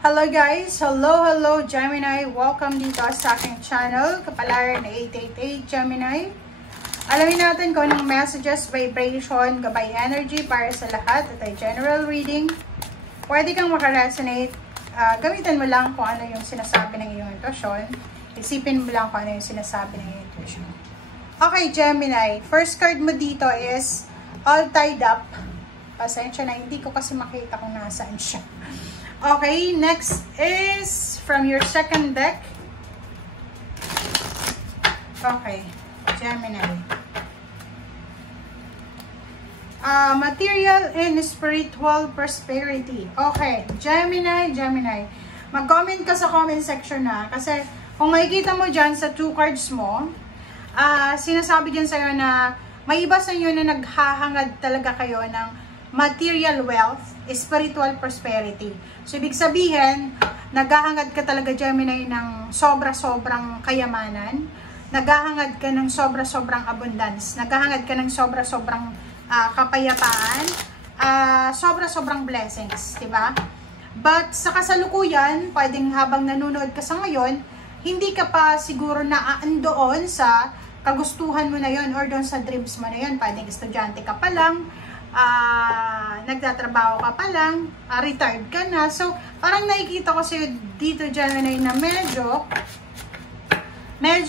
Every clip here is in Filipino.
Hello guys! Hello Gemini! Welcome dito sa aking channel, Kapalaran 888 Gemini. Alamin natin kung anong messages, vibration, gabay energy para sa lahat. Ito ay general reading. Pwede kang makaresonate. Gamitin mo lang kung ano yung sinasabi ng iyong intuition. Isipin mo lang kung ano yung sinasabi ng iyong intuition. Okay Gemini, first card mo dito is all tied up. Pasensya na, hindi ko kasi makita kung nasaan siya. Okay, next is from your second deck. Okay, Gemini. Material and spiritual prosperity. Okay, Gemini. Mag-comment ka sa comment section na. Kasi kung makikita mo dyan sa 2 cards mo, sinasabi dyan sa'yo na may iba sa inyo na naghahangad talaga kayo ng material wealth, spiritual prosperity. So, ibig sabihin, naghahangad ka talaga, Gemini, ng sobra-sobrang kayamanan. Naghahangad ka ng sobra-sobrang abundance. Naghahangad ka ng sobra-sobrang kapayapaan. Sobra-sobrang blessings, diba? But sa kasalukuyan, pwedeng habang nanonood ka sa ngayon, hindi ka pa siguro naandoon sa kagustuhan mo na yon or doon sa dreams mo na yon. Pwedeng estudyante ka pa lang, nagtatrabaho ka pa lang, retired ka na. So, parang nakikita ko sa'yo dito, Gemini, na medyo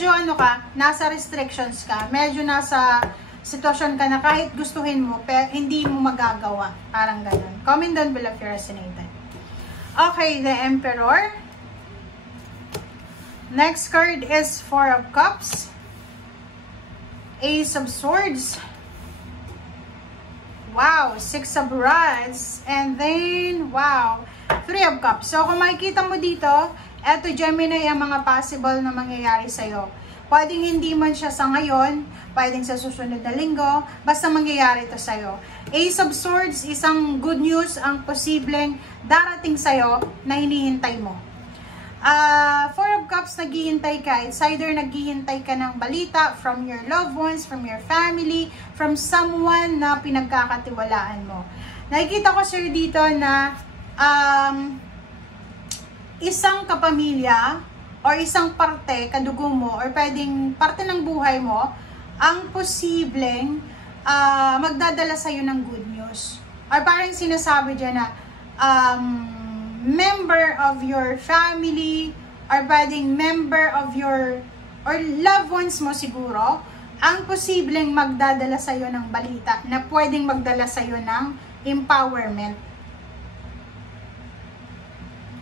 ano ka, nasa restrictions ka, medyo nasa sitwasyon ka na kahit gustuhin mo, pero hindi mo magagawa. Parang ganun. Comment down below if you're resonated. Okay, the Emperor. Next card is 4 of Cups. Ace of Swords. Wow, 6 of Rods, and then, wow, 3 of Cups. So, kung makikita mo dito, eto Gemini, ang mga possible na mangyayari sa'yo. Pwedeng hindi man siya sa ngayon, pwedeng sa susunod na linggo, basta mangyayari ito sa'yo. Ace of Swords, isang good news ang posibleng darating sa'yo na hinihintay mo. 4 of Cups, naghihintay ka. It's either naghihintay ka ng balita from your loved ones, from your family, from someone na pinagkakatiwalaan mo. Nakikita ko sir dito na isang kapamilya or isang parte, kadugo mo, or pwedeng parte ng buhay mo, ang posibleng magdadala sa'yo ng good news. Or parang sinasabi dyan na member of your family or pwedeng member of your or loved ones mo siguro ang posibleng magdadala sa iyo ng balita na pwedeng magdala sa iyo ng empowerment.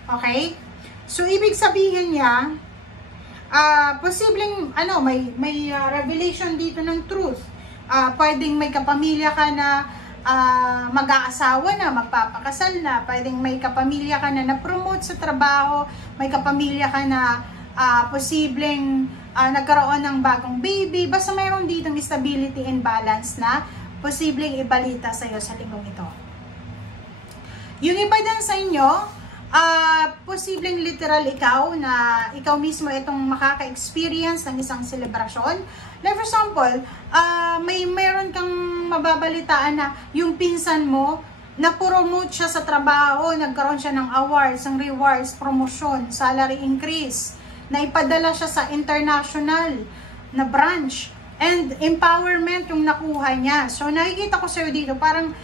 Okay? So ibig sabihin niya posibleng may revelation dito ng truth. Pwedeng may kapamilya ka na mag-aasawa na, magpapakasal na, pwedeng may kapamilya ka na na-promote sa trabaho, may kapamilya ka na posibleng nagkaroon ng bagong baby, basta mayroon ditong stability and balance na posibleng ibalita sa iyo sa linggong ito. Yung iba din sa inyo, posibleng literal ikaw mismo itong makaka-experience ng isang selebrasyon. Like for example, mayroon kang mababalitaan na yung pinsan mo, na-promote siya sa trabaho, nagkaroon siya ng awards, ng rewards, promotion, salary increase, na ipadala siya sa international na branch, and empowerment yung nakuha niya. So, nakikita ko sa'yo dito, parang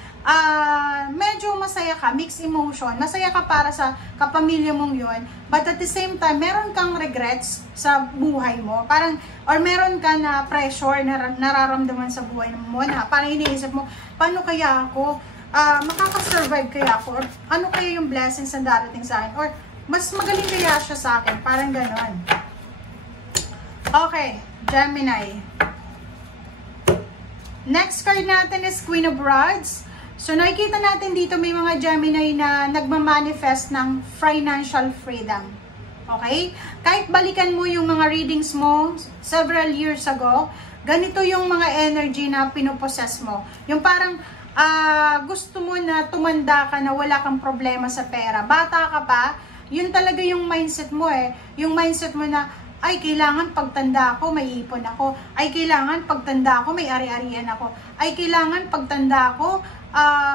medyo masaya ka, mixed emotion, masaya ka para sa kapamilya mong yun, but at the same time, meron kang regrets sa buhay mo, parang, or meron ka na pressure na nararamdaman sa buhay mo na parang iniisip mo, paano kaya ako, makakasurvive kaya ako, or ano kaya yung blessings na darating sa akin, or mas magaling kaya siya sa akin, parang ganon. Okay, Gemini. Next card natin is Queen of Rods. So, nakikita natin dito may mga Gemini na nagmamanifest ng financial freedom. Okay? Kahit balikan mo yung mga readings mo several years ago, ganito yung mga energy na pinoposes mo. Yung parang gusto mo na tumanda ka na wala kang problema sa pera. Bata ka pa, yun talaga yung mindset mo eh. Yung mindset mo na, ay, kailangan pagtanda ako, may ipon ako. Ay, kailangan pagtanda ako, may ari-arian ako. Ay, kailangan pagtanda ako,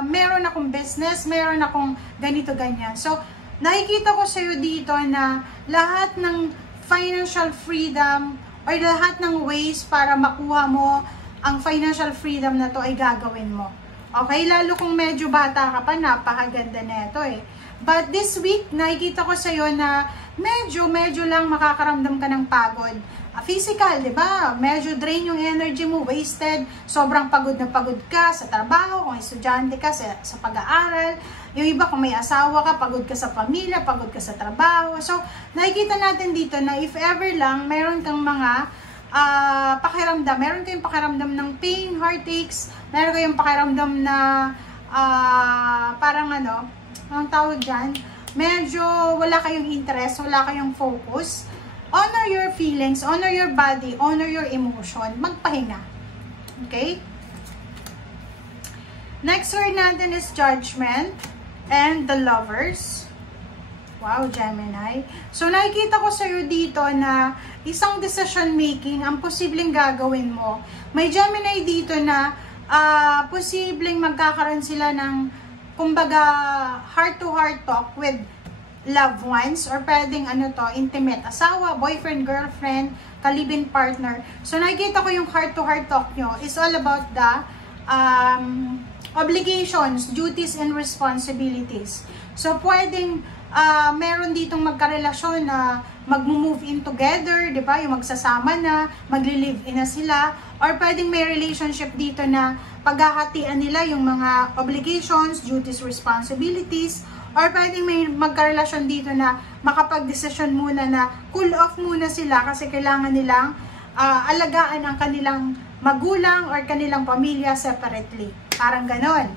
meron akong business, meron akong ganito, ganyan. So, nakikita ko sa'yo dito na lahat ng financial freedom or lahat ng ways para makuha mo ang financial freedom na to ay gagawin mo. Okay? Lalo kung medyo bata ka pa, napakaganda neto eh. But this week, nakikita ko sa'yo na medyo lang makakaramdam ka ng pagod. Physical, di ba? Medyo drain yung energy mo, wasted. Sobrang pagod na pagod ka sa trabaho, kung estudyante ka sa pag-aaral. Yung iba, kung may asawa ka, pagod ka sa pamilya, pagod ka sa trabaho. So, nakikita natin dito na if ever lang, meron kang mga pakiramdam. Meron kayong pakiramdam ng pain, heartaches. Meron kayong pakiramdam na parang anong tawag dyan? Medyo wala kayong interest, wala kayong focus. Honor your feelings, honor your body, honor your emotion. Magpahinga. Okay? Next word natin is judgment and the lovers. Wow, Gemini. So, nakikita ko sa'yo dito na isang decision making ang posibleng gagawin mo. May Gemini dito na posibleng magkakaroon sila ng, kumbaga, heart-to-heart talk with loved ones or pwedeng intimate, asawa, boyfriend, girlfriend, kalibin partner. So, nakikita ko yung heart-to-heart talk nyo is all about the obligations, duties, and responsibilities. So, pwedeng meron ditong magkarelasyon na mag-move in together, di ba? Yung magsasama na, magli-live in na sila, or pwedeng may relationship dito na paghahatian nila yung mga obligations, duties, responsibilities, or pwedeng may magkarelasyon dito na makapag-desisyon muna na cool off muna sila kasi kailangan nilang alagaan ang kanilang magulang or kanilang pamilya separately. Parang ganon.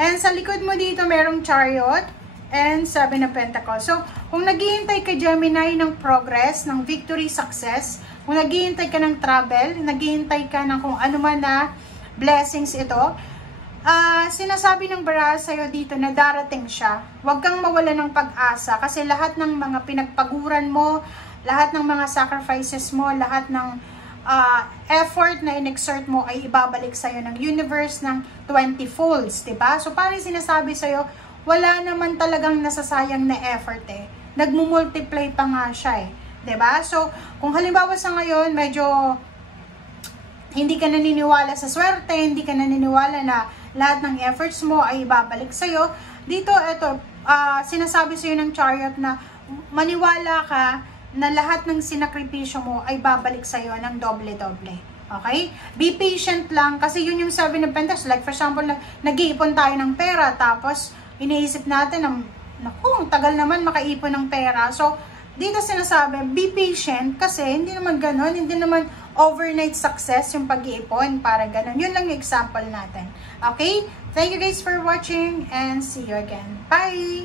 And sa likod mo dito merong Chariot and 7 of Pentacles. So, kung naghihintay ka, Gemini, ng progress, ng victory, success, kung naghihintay ka ng travel, naghihintay ka ng kung ano man na blessings ito, sinasabi ng baraha sa'yo dito na darating siya. Huwag kang mawala ng pag-asa kasi lahat ng mga pinagpaguran mo, lahat ng mga sacrifices mo, lahat ng effort na in-exert mo ay ibabalik sa'yo ng universe ng 20 folds, diba? So, parang sinasabi sa'yo, wala naman talagang nasasayang na effort eh. Nagmumultiply pa nga siya eh. 'Di ba? So, kung halimbawa sa ngayon, medyo hindi ka naniniwala sa swerte, hindi ka naniniwala na lahat ng efforts mo ay ibabalik sa'yo, dito, sinasabi sa'yo ng Chariot na maniwala ka na lahat ng sinakripisyo mo ay babalik sa'yo ng doble-doble. Okay? Be patient lang kasi yun yung 7 of Pentacles. Like for example, nag-iipon tayo ng pera tapos iniisip natin na, naku, tagal naman makaipon ng pera. So, dito sinasabi, be patient kasi hindi naman ganon, hindi naman overnight success yung pag-iipon, para ganon. Yun lang yung example natin. Okay? Thank you guys for watching and see you again. Bye!